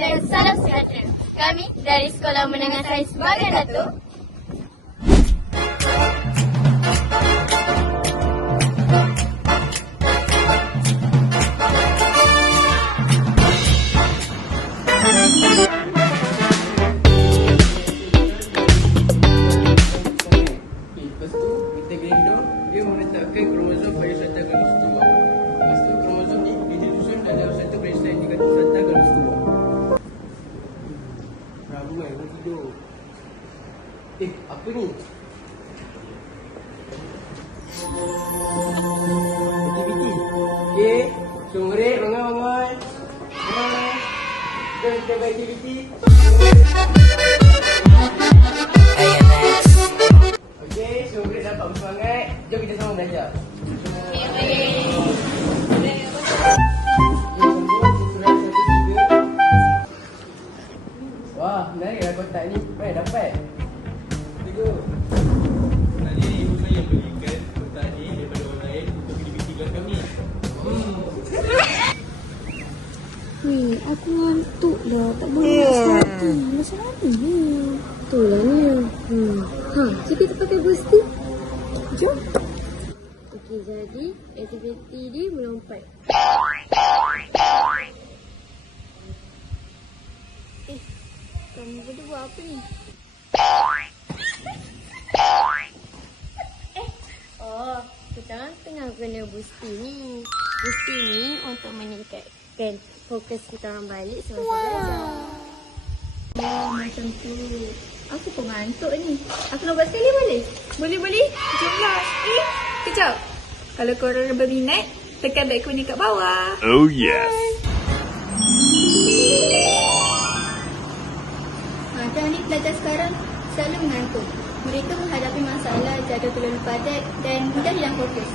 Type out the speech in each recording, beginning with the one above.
kepada Salam Sejahtera. Kami dari Sekolah Menengah Sains Bagan Datuk. Lepas tu kita gendong, dia menetapkan kromosom pada strata garis bawah. Lepas tu kromosom ni disusun dalam satu barisan yang dikata strata garis bawah. Rabu kan, aku tidur. Apa ni? Aktiviti. Okey, Sumrek, bangun. Jom kita buat aktiviti. Okey, Sumrek dapat bersemangat. Jom kita sama belajar. Wah, menarik lah kotak ni. Mana dapat? Tiga. Tadi ibu saya belikan kotak ni daripada orang lain untuk aktiviti kelas kami. Weh, aku ngantuk lah. Tak boleh nak start ni. Macam mana ni? Betul lah ni. Kita pakai boosting. Jom. Okey, jadi aktiviti dia melompat. Kamu berdua buat apa ni? Kita tengah guna boosting ni. Boosting ni untuk meningkatkan fokus kita orang balik semasa belajar. Macam tu. Aku pun ngantuk ni. Aku nak buat sekali boleh? Boleh. Jomlah. Kejap. Kalau korang berminat, tekan beg kuning kat bawah. Oh yes. Teknik pelajar sekarang selalu mengantuk. Mereka menghadapi masalah jadual terlalu padat dan mudah hilang fokus.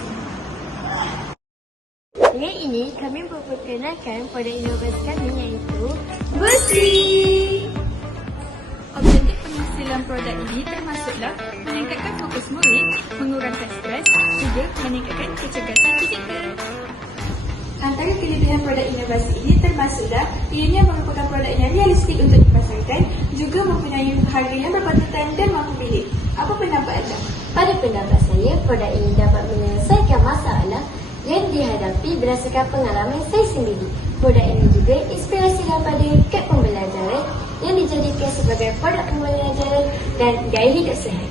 Dengan ini, kami memperkenalkan produk inovasi kami iaitu Boosting! Objektif penghasilan produk ini termasuklah meningkatkan fokus murid, mengurangkan stres, juga meningkatkan kecergasan fizikal. Antara kelebihan produk inovasi ini termasuklah ianya merupakan produk yang realistik untuk dipasarkan, juga mempunyai harga yang berpatutan dan mampu pilih. Apa pendapat anda? Pada pendapat saya, produk ini dapat menyelesaikan masalah yang dihadapi berdasarkan pengalaman saya sendiri. Produk ini juga inspirasi daripada kad pembelajaran yang dijadikan sebagai produk pembelajaran dan gaya hidup sihat.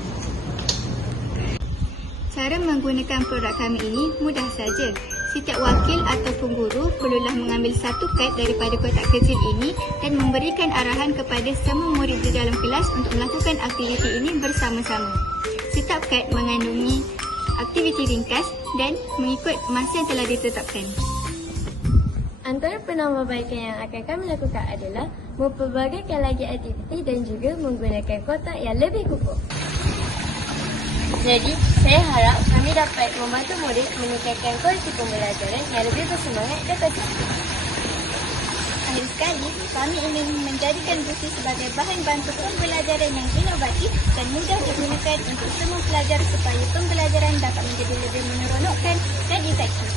Cara menggunakan produk kami ini mudah saja. Setiap wakil ataupun guru perlulah mengambil satu kad daripada kotak kecil ini dan memberikan arahan kepada semua murid di dalam kelas untuk melakukan aktiviti ini bersama-sama. Setiap kad mengandungi aktiviti ringkas dan mengikut masa yang telah ditetapkan. Antara penambahbaikan yang akan kami lakukan adalah mempelbagaikan lagi aktiviti dan juga menggunakan kotak yang lebih kukuh. Jadi, saya harap kami dapat membantu murid meningkatkan kualiti pembelajaran yang lebih bersemangat dan konsisten. Akhir sekali, kami ingin menjadikan Boosting sebagai bahan bantu pembelajaran yang inovatif dan mudah digunakan untuk semua pelajar supaya pembelajaran dapat menjadi lebih menyeronokkan dan efektif.